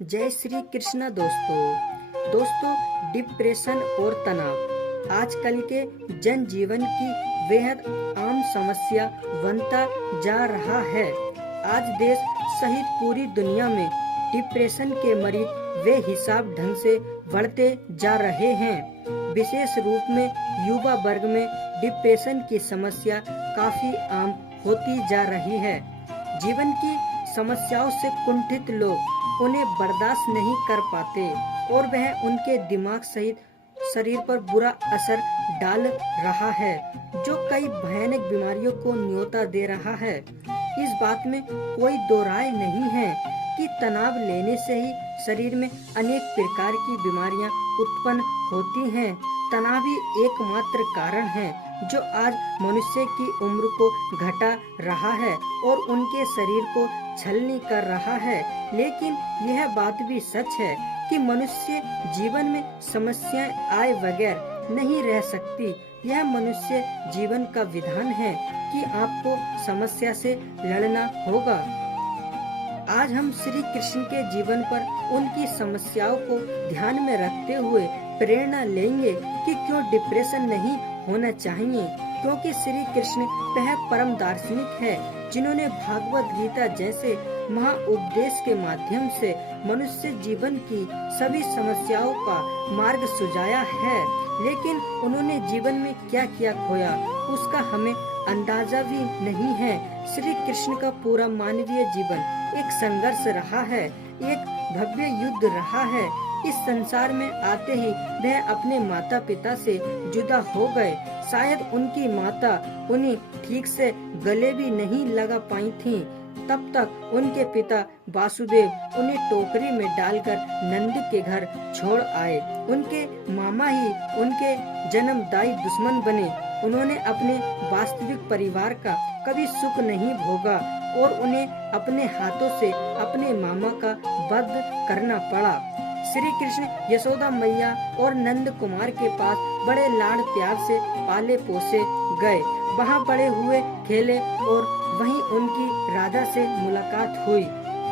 जय श्री कृष्ण दोस्तों डिप्रेशन और तनाव आजकल के जनजीवन की बेहद आम समस्या बनता जा रहा है। आज देश सहित पूरी दुनिया में डिप्रेशन के मरीज वे हिसाब ढंग से बढ़ते जा रहे हैं। विशेष रूप में युवा वर्ग में डिप्रेशन की समस्या काफी आम होती जा रही है। जीवन की समस्याओं से कुंठित लोग उन्हें बर्दाश्त नहीं कर पाते और वह उनके दिमाग सहित शरीर पर बुरा असर डाल रहा है, जो कई भयानक बीमारियों को न्योता दे रहा है। इस बात में कोई दो राय नहीं है कि तनाव लेने से ही शरीर में अनेक प्रकार की बीमारियां उत्पन्न होती हैं। तनाव ही एकमात्र कारण है जो आज मनुष्य की उम्र को घटा रहा है और उनके शरीर को छलनी कर रहा है। लेकिन यह बात भी सच है कि मनुष्य जीवन में समस्याएं आए बगैर नहीं रह सकती। यह मनुष्य जीवन का विधान है कि आपको समस्या से लड़ना होगा। आज हम श्री कृष्ण के जीवन पर उनकी समस्याओं को ध्यान में रखते हुए प्रेरणा लेंगे कि क्यों डिप्रेशन नहीं होना चाहिए, क्योंकि श्री कृष्ण वह परम दार्शनिक है जिन्होंने भागवत गीता जैसे महाउपदेश के माध्यम से मनुष्य जीवन की सभी समस्याओं का मार्ग सुझाया है। लेकिन उन्होंने जीवन में क्या क्या खोया उसका हमें अंदाजा भी नहीं है। श्री कृष्ण का पूरा मानवीय जीवन एक संघर्ष रहा है, एक भव्य युद्ध रहा है। इस संसार में आते ही वह अपने माता पिता से जुदा हो गए। शायद उनकी माता उन्हें ठीक से गले भी नहीं लगा पाई थीं। तब तक उनके पिता वासुदेव उन्हें टोकरी में डालकर नंद के घर छोड़ आए। उनके मामा ही उनके जन्मदायी दुश्मन बने। उन्होंने अपने वास्तविक परिवार का कभी सुख नहीं भोगा और उन्हें अपने हाथों से अपने मामा का वध करना पड़ा। श्री कृष्ण यशोदा मैया और नंद कुमार के पास बड़े लाड़ प्यार से पाले पोसे गए। वहाँ बड़े हुए खेले और वहीं उनकी राधा से मुलाकात हुई,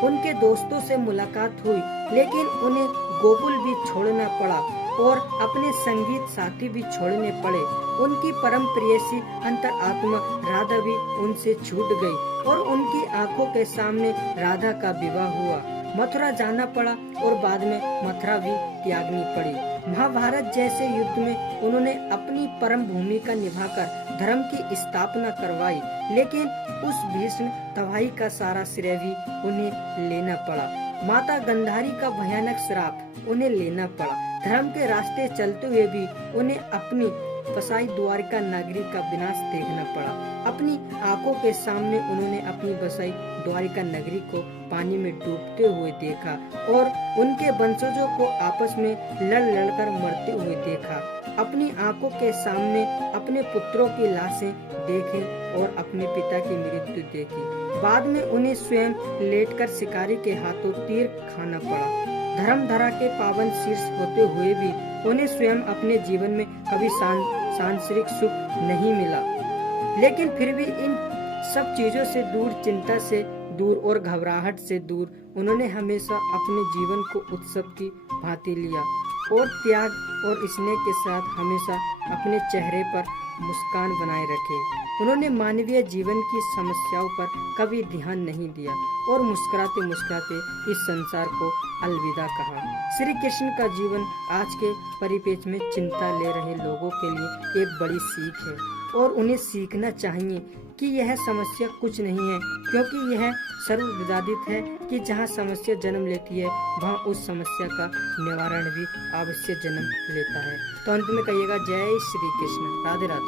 उनके दोस्तों से मुलाकात हुई। लेकिन उन्हें गोकुल भी छोड़ना पड़ा और अपने संगीत साथी भी छोड़ने पड़े। उनकी परम प्रेयसी अंतरात्मा राधा भी उनसे छूट गई और उनकी आंखों के सामने राधा का विवाह हुआ। मथुरा जाना पड़ा और बाद में मथुरा भी त्यागनी पड़ी। महाभारत जैसे युद्ध में उन्होंने अपनी परम भूमिका निभाकर धर्म की स्थापना करवाई। लेकिन उस भीषण तबाही का सारा श्रेय भी उन्हें लेना पड़ा। माता गंधारी का भयानक श्राप उन्हें लेना पड़ा। धर्म के रास्ते चलते हुए भी उन्हें अपनी बसाई द्वारिका नगरी का विनाश देखना पड़ा। अपनी आंखों के सामने उन्होंने अपनी बसाई द्वारिका नगरी को पानी में डूबते हुए देखा और उनके वंशजों को आपस में लड़ लड़कर मरते हुए देखा। अपनी आंखों के सामने अपने पुत्रों की लाशें देखे और अपने पिता की मृत्यु देखी। बाद में उन्हें स्वयं लेटकर शिकारी के हाथों तीर खाना पड़ा। धर्म धरा के पावन शीर्ष होते हुए भी उन्हें स्वयं अपने जीवन में कभी सांसारिक सुख नहीं मिला। लेकिन फिर भी इन सब चीजों से दूर, चिंता से दूर और घबराहट से दूर, उन्होंने हमेशा अपने जीवन को उत्सव की भांति लिया और त्याग और स्नेह के साथ हमेशा अपने चेहरे पर मुस्कान बनाए रखे। उन्होंने मानवीय जीवन की समस्याओं पर कभी ध्यान नहीं दिया और मुस्कुराते मुस्कुराते इस संसार को अलविदा कहा। श्री कृष्ण का जीवन आज के परिपेक्ष में चिंता ले रहे लोगों के लिए एक बड़ी सीख है और उन्हें सीखना चाहिए कि यह समस्या कुछ नहीं है, क्योंकि यह सर्वविदित है कि जहाँ समस्या जन्म लेती है वहाँ उस समस्या का निवारण भी अवश्य जन्म लेता है। तो अंत में कहिएगा जय श्री कृष्ण, राधे राधे।